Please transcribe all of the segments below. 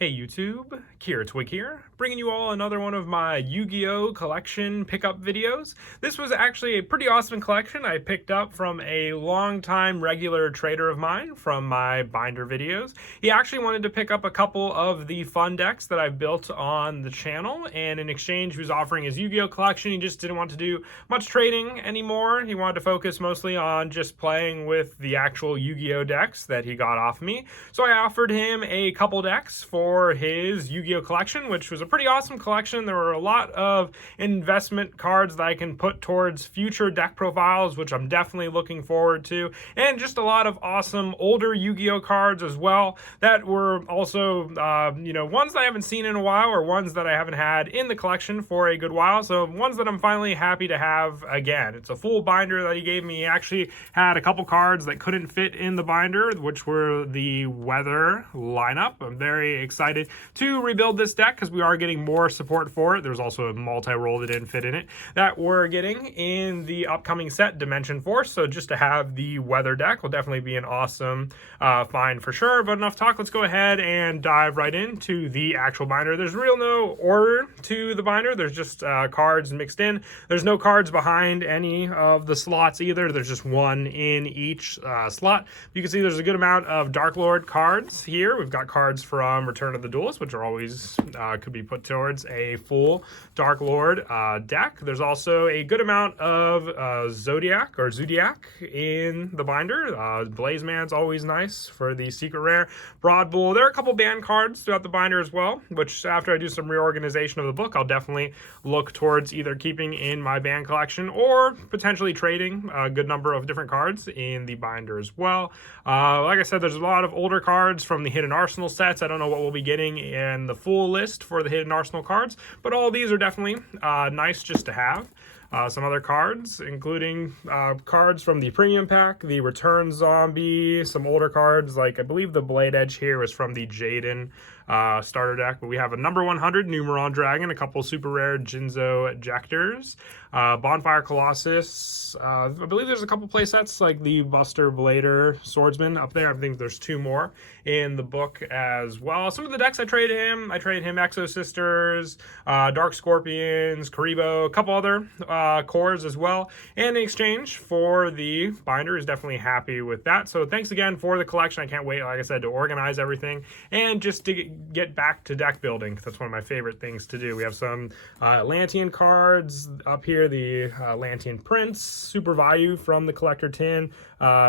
Hey YouTube, Kira Twig here, bringing you all another one of my Yu-Gi-Oh! Collection pickup videos. This was actually a pretty awesome collection I picked up from a long-time regular trader of mine from my binder videos. He actually wanted to pick up a couple of the fun decks that I've built on the channel, and in exchange he was offering his Yu-Gi-Oh! Collection. He just didn't want to do much trading anymore. He wanted to focus mostly on just playing with the actual Yu-Gi-Oh! Decks that he got off me. So I offered him a couple decks for his Yu-Gi-Oh! Collection, which was a pretty awesome collection. There were a lot of investment cards that I can put towards future deck profiles, which I'm definitely looking forward to, and just a lot of awesome older Yu-Gi-Oh! Cards as well that were also, ones that I haven't seen in a while or ones that I haven't had in the collection for a good while. So ones that I'm finally happy to have again. It's a full binder that he gave me. He actually had a couple cards that couldn't fit in the binder, which were the weather lineup. I'm very excited to rebuild this deck because we are getting more support for it. There's also a multi-roll that didn't fit in it that we're getting in the upcoming set, Dimension Force. So just to have the weather deck will definitely be an awesome find for sure. But enough talk, let's go ahead and dive right into the actual binder. There's no order to the binder. There's just cards mixed in. There's no cards behind any of the slots either. There's just one in each slot. You can see there's a good amount of Dark Lord cards here. We've got cards from Return of the Duelist, which are always could be put towards a full Dark Lord deck. There's also a good amount of Zodiac in the binder. Blaze Man's always nice for the secret rare. Broad Bull. There are a couple banned cards throughout the binder as well, which after I do some reorganization of the book, I'll definitely look towards either keeping in my banned collection or potentially trading a good number of different cards in the binder as well. Like I said, there's a lot of older cards from the Hidden Arsenal sets. I don't know what we'll be getting in the full list for the Hidden Arsenal cards, but all these are definitely nice just to have. Some other cards, including cards from the premium pack, the Return Zombie, some older cards, like I believe the Blade Edge here was from the Jaden starter deck, but we have a number 100 Numeron Dragon, a couple super rare Jinzo Ejectors, Bonfire Colossus. I believe there's a couple play sets like the Buster Blader Swordsman up there. I think there's two more in the book as well. Some of the decks I traded him Exo Sisters, Dark Scorpions, Karibo, a couple other cores as well. And in exchange for the binder, is definitely happy with that. So thanks again for the collection. I can't wait, like I said, to organize everything and just to get back to deck building. That's one of my favorite things to do. We have some Atlantean cards up here, the Atlantean Prince, Super Vayu from the Collector Tin,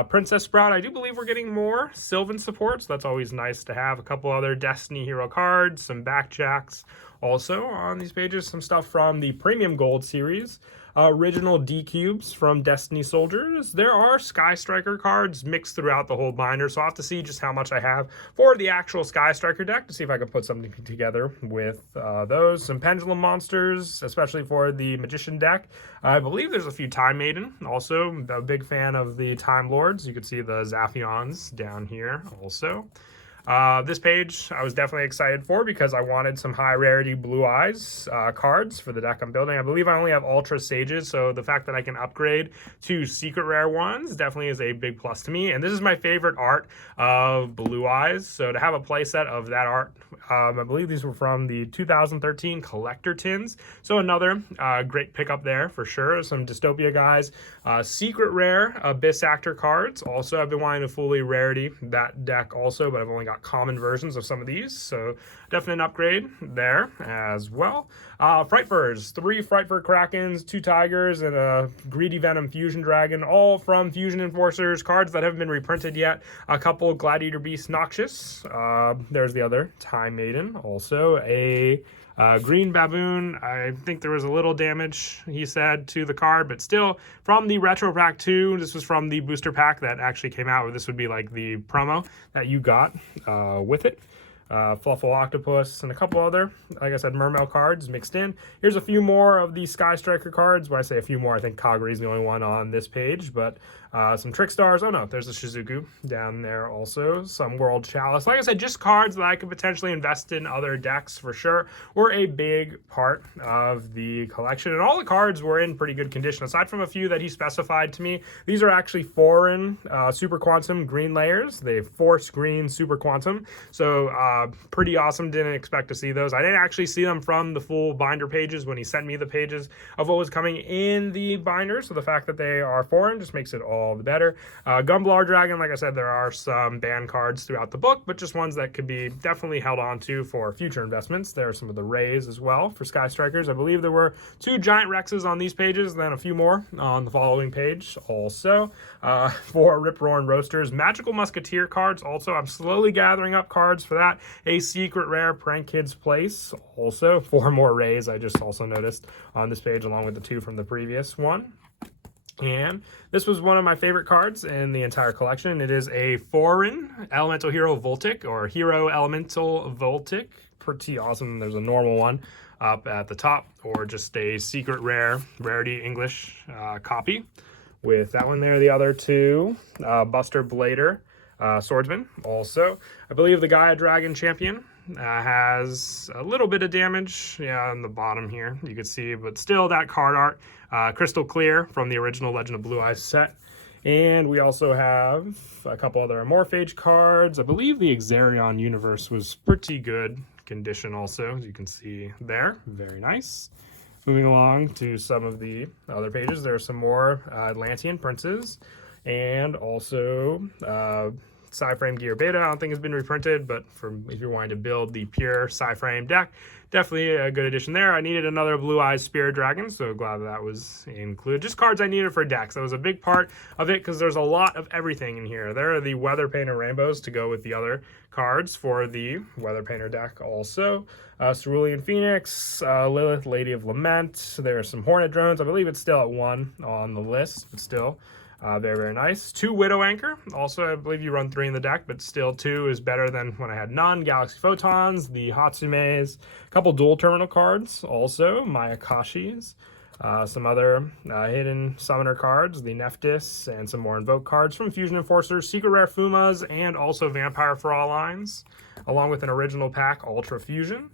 Princess Sprout. I do believe we're getting more Sylvan support, so that's always nice to have. A couple other Destiny Hero cards, some backjacks also on these pages, some stuff from the Premium Gold series. Original D-Cubes from Destiny Soldiers. There are Sky Striker cards mixed throughout the whole binder, so I'll have to see just how much I have for the actual Sky Striker deck to see if I can put something together with those. Some Pendulum Monsters, especially for the Magician deck. I believe there's a few Time Maiden. Also, a big fan of the Time Lords. You can see the Zaphions down here also. This page I was definitely excited for because I wanted some high rarity Blue Eyes cards for the deck I'm building. I believe I only have Ultra Sages, so the fact that I can upgrade to secret rare ones definitely is a big plus to me. And this is my favorite art of Blue Eyes, so to have a playset of that art, I believe these were from the 2013 Collector Tins. So another great pickup there for sure. Some Dystopia guys, secret rare Abyss Actor cards. Also, I've been wanting to fully rarity that deck also, but I've only got common versions of some of these, so definitely an upgrade there as well. Frightfurs, 3 Frightfur Krakens, 2 Tigers, and a Greedy Venom Fusion Dragon, all from Fusion Enforcers, cards that haven't been reprinted yet. A couple Gladiator Beast Noxious. There's the other Time Maiden, also a Green Baboon. I think there was a little damage, he said, to the card, but still from the Retro Pack 2. This was from the booster pack that actually came out. This would be like the promo that you got with it. Fluffle Octopus, and a couple other, like I said, Mermail cards mixed in. Here's a few more of the Sky Striker cards. When I say a few more, I think Kaguri's the only one on this page, but Some Trick Stars. Oh no, there's a Shizuku down there also. Some World Chalice. Like I said, just cards that I could potentially invest in other decks for sure, were a big part of the collection. And all the cards were in pretty good condition, aside from a few that he specified to me. These are actually foreign Super Quantum green layers. They force green Super Quantum. So pretty awesome. Didn't expect to see those. I didn't actually see them from the full binder pages when he sent me the pages of what was coming in the binder. So the fact that they are foreign just makes it all the better. Gumblar Dragon, like I said, there are some banned cards throughout the book, but just ones that could be definitely held on to for future investments. There are some of the Rays as well for Sky Strikers. I believe there were 2 Giant Rexes on these pages, then a few more on the following page also. For Rip Roaring Roasters, Magical Musketeer cards also. I'm slowly gathering up cards for that. A secret rare Prank Kids Place also. 4 more Rays I just also noticed on this page, along with the 2 from the previous one. And this was one of my favorite cards in the entire collection. It is a foreign Elemental Hero Voltic, or Hero Elemental Voltic. Pretty awesome. There's a normal one up at the top, or just a secret rare, rarity English copy with that one there. The other 2, Buster Blader Swordsman. Also, I believe the Gaia Dragon Champion has a little bit of damage, on the bottom here, you can see, but still that card art, crystal clear from the original Legend of Blue Eyes set. And we also have a couple other Amorphage cards. I believe the Exarion Universe was pretty good condition also, as you can see there. Very nice. Moving along to some of the other pages, there are some more Atlantean Princes, and also Psy-Frame Gear Beta. I don't think has been reprinted, but if you're wanting to build the pure Psy-Frame deck, definitely a good addition there. I needed another Blue Eyes Spirit Dragon, so glad that was included. Just cards I needed for decks. That was a big part of it, because there's a lot of everything in here. There are the Weather Painter Rainbows to go with the other cards for the Weather Painter deck also. Cerulean Phoenix, Lilith, Lady of Lament. There are some Hornet Drones. I believe it's still at 1 on the list, but still. Very, very nice. 2 Widow Anchor. Also, I believe you run 3 in the deck, but still 2 is better than when I had none. Galaxy Photons, the Hatsumes, a couple dual terminal cards also, Mayakashis, some other hidden summoner cards, the Nephthys, and some more Invoke cards from Fusion Enforcers, Secret Rare Fumas, and also Vampire for All lines, along with an original pack, Ultra Fusion.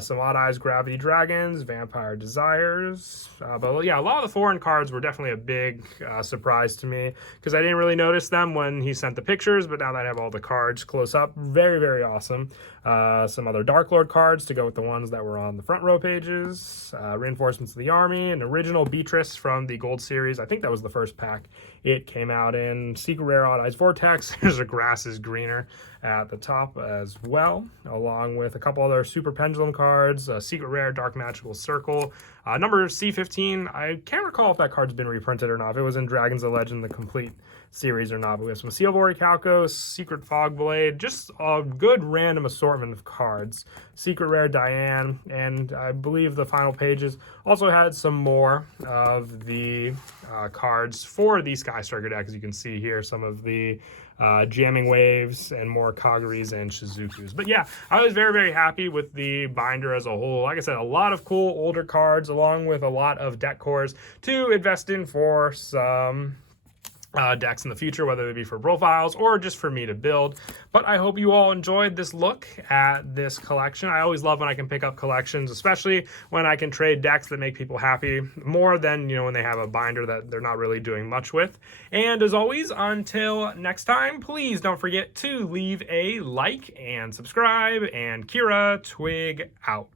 Some Odd Eyes Gravity Dragons, Vampire Desires. But yeah, a lot of the foreign cards were definitely a big surprise to me, because I didn't really notice them when he sent the pictures, but now that I have all the cards close up, very, very awesome. Some other Dark Lord cards to go with the ones that were on the front row pages. Reinforcements of the Army, an original Beatrice from the Gold Series. I think that was the first pack it came out in. Secret Rare Odd Eyes Vortex. There's a Grass is Greener at the top as well, along with a couple other Super Pendulum cards, Secret Rare Dark Magical Circle, number C15. I can't recall if that card's been reprinted or not, if it was in Dragons of Legend, the complete series or not, but we have some Seal Calcos, Secret Fog Blade, just a good random assortment of cards. Secret Rare Diane, and I believe the final pages also had some more of the cards for the Sky Striker deck. As you can see here, some of the Jamming Waves and more Kagaris and Shizukus. But yeah, I was very, very happy with the binder as a whole. Like I said, a lot of cool older cards, along with a lot of deck cores to invest in for some decks in the future, whether they be for profiles or just for me to build. But I hope you all enjoyed this look at this collection. I always love when I can pick up collections, especially when I can trade decks that make people happy more than, when they have a binder that they're not really doing much with. And as always, until next time, please don't forget to leave a like and subscribe, and Kira Twig out.